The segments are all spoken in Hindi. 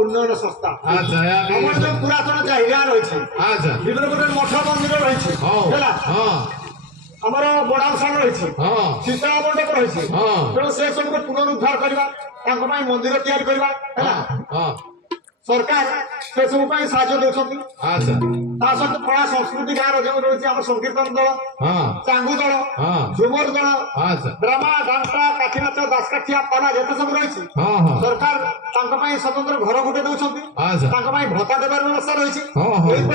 उन्नयन संस्था पुरातन जगह रही विभिन्न प्रकार मठ मंदिर रही आमर बड़ाशाल रही शीतला मंडप रही तेणु से सब पुनरुद्धार करवा मंदिर या सरकार से सब साहय दौरान सहित कला संस्कृति गाँव रही आम संकीर्तन दल चांगू दल झुमर दल ड्रामा डांटा काठीनाच दासकाठिया पाला जिते सब रही सरकार स्वतंत्र घर गोटे दौरान भत्ता देवार व्यवस्था रही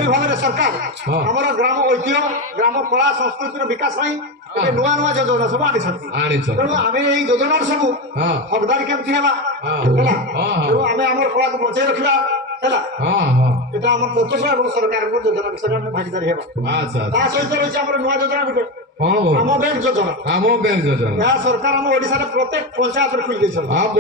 भाव में सरकार आम ग्राम ऐतिह्य ग्राम कला संस्कृतिर विकास नुआ नुआ योजना सब आनी तेणु आम योजना सब हकदारी केमती आम कला को बचाई रखा कर्तव्य और सरकार योजना विषय में भागीदारी सहित रही नुआ योजना गोटे आम बैंक योजना सरकार आम ओडिशा प्रत्येक पंचायत खुली